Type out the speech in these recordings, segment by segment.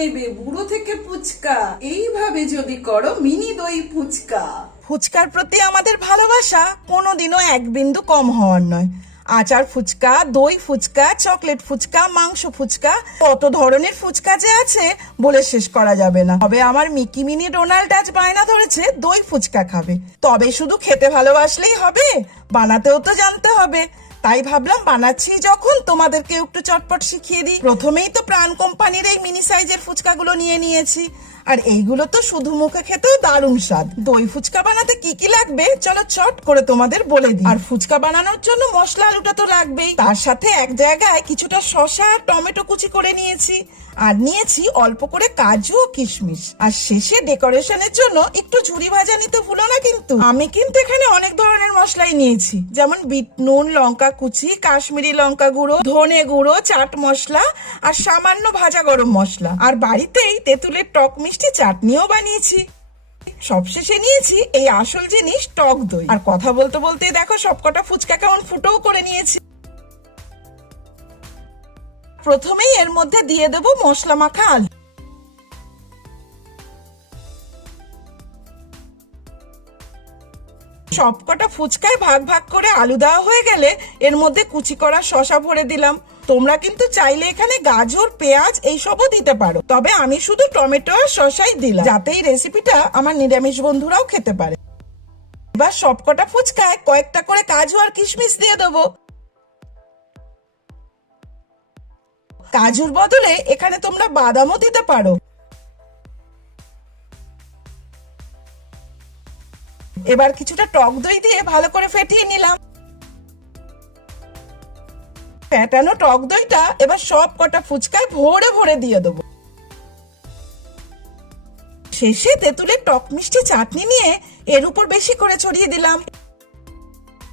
নেবে বুড়ো থেকে ফুচকা এইভাবে যদি করো মিনি দই ফুচকা ফুচকার প্রতি আমাদের ভালোবাসা কোনোদিনও এক বিন্দু কম হওয়ার নয়। আচার ফুচকা, দই ফুচকা, চকলেট ফুচকা, মাংস ফুচকা, কত ধরনের ফুচকা যে আছে বলে শেষ করা যাবে না। তবে আমার মিকি মিনি ডোনাল্ড আজ বায়না ধরেছে, দই ফুচকা খাবে। তবে শুধু খেতে ভালোবাসলেই হবে, বানাতেও তো জানতে হবে। তাই ভাবলাম বানাচ্ছি যখন। তোমাদেরকে একটু চটপট শিখিয়ে দিই। প্রথমেই তো প্রাণ কোম্পানির এই মিনি সাইজের ফুচকাগুলো নিয়ে নিয়েছি। আর এইগুলো তো শুধু মুখে খেতেও দারুণ স্বাদ। দই ফুচকা বানাতে কি কি লাগবে? চলো চট করে তোমাদের বলে দিই। আর ফুচকা বানানোর জন্য মশলা আলুটা তো লাগবেই। তার সাথে এক জায়গায় কিছুটা শসা আর টমেটো কুচি করে নিয়েছি। আর নিয়েছি অল্প করে কাজু ও কিশমিশ। আর শেষে ডেকোরেশনের জন্য একটু ঝুরি ভাজা নিতে ভুলো না কিন্তু। আমি কিন্তু এখানে অনেক ধরনের মশলাই নিয়েছি। যেমন বিট, নুন, লঙ্কা কুচি, কাশ্মীরি লঙ্কা গুঁড়ো, ধনে গুঁড়ো, চাট মশলা আর সামান্য ভাজা গরম মশলা। আর বাড়িতেই তেঁতুলের টক মিষ্টি চাটনিও বানিয়েছি। সবশেষে নিয়েছি এই আসল জিনিস টক দই। আর কথা বলতে বলতে দেখো সবকটা ফুচকা কেমন ফুটোও করে নিয়েছি। প্রথমেই এর মধ্যে দিয়ে দেব মশলা মাখা আলু। সবকটা ফুচকায় ভাগ ভাগ করে আলু দেওয়া হয়ে গেলে এর মধ্যে কুচি করা শশা ভরে দিলাম। তোমরা কিন্তু চাইলে এখানে গাজর, পেঁয়াজ এইসবও দিতে পারো। তবে আমি শুধু টমেটো আর শশাই দিলাম, যাতে এই রেসিপিটা আমার নিরামিষ বন্ধুরাও খেতে পারে। এবার সবকটা ফুচকায় কয়েকটা করে কাজু আর কিশমিশ দিয়ে দেবো। কাজুর বদলে এখানে তোমরা বাদামও দিতে পারো। এবার কিছুটা টক দই দিয়ে ভালো করে ফেটিয়ে নিলাম। ফ্যাটানো টক দইটা এবার সব কটা ফুচকায় ভরে ভরে দিয়ে দেবো। শেষে তেঁতুলের টক মিষ্টি চাটনি নিয়ে এর উপর বেশি করে ছড়িয়ে দিলাম।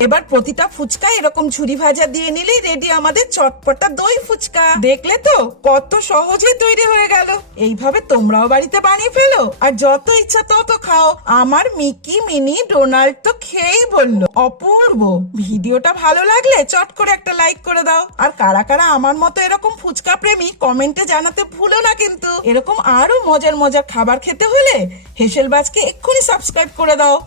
এবার প্রতিটা ফুচকা এরকম ঝুরি ভাজা দিয়ে নিলেই রেডি আমাদের চটপটা দই ফুচকা। দেখলে তো কত সহজে তৈরি হয়ে গেল। এইভাবে তোমরাও বাড়িতে বানিয়ে ফেলো। আর যত ইচ্ছা তত খাও। আমার মিকি মিনি ডোনাল্ড তো খেয়েই বলল। অপূর্ব। ভিডিওটা ভালো লাগলে চট করে একটা লাইক করে দাও। আর কারা কারা আমার মতো এরকম ফুচকা প্রেমী কমেন্টে জানাতে ভুলো না কিন্তু। এরকম আরও মজার মজার খাবার খেতে হলে হেসেলবাজকে এক্ষুনি সাবস্ক্রাইব করে দাও।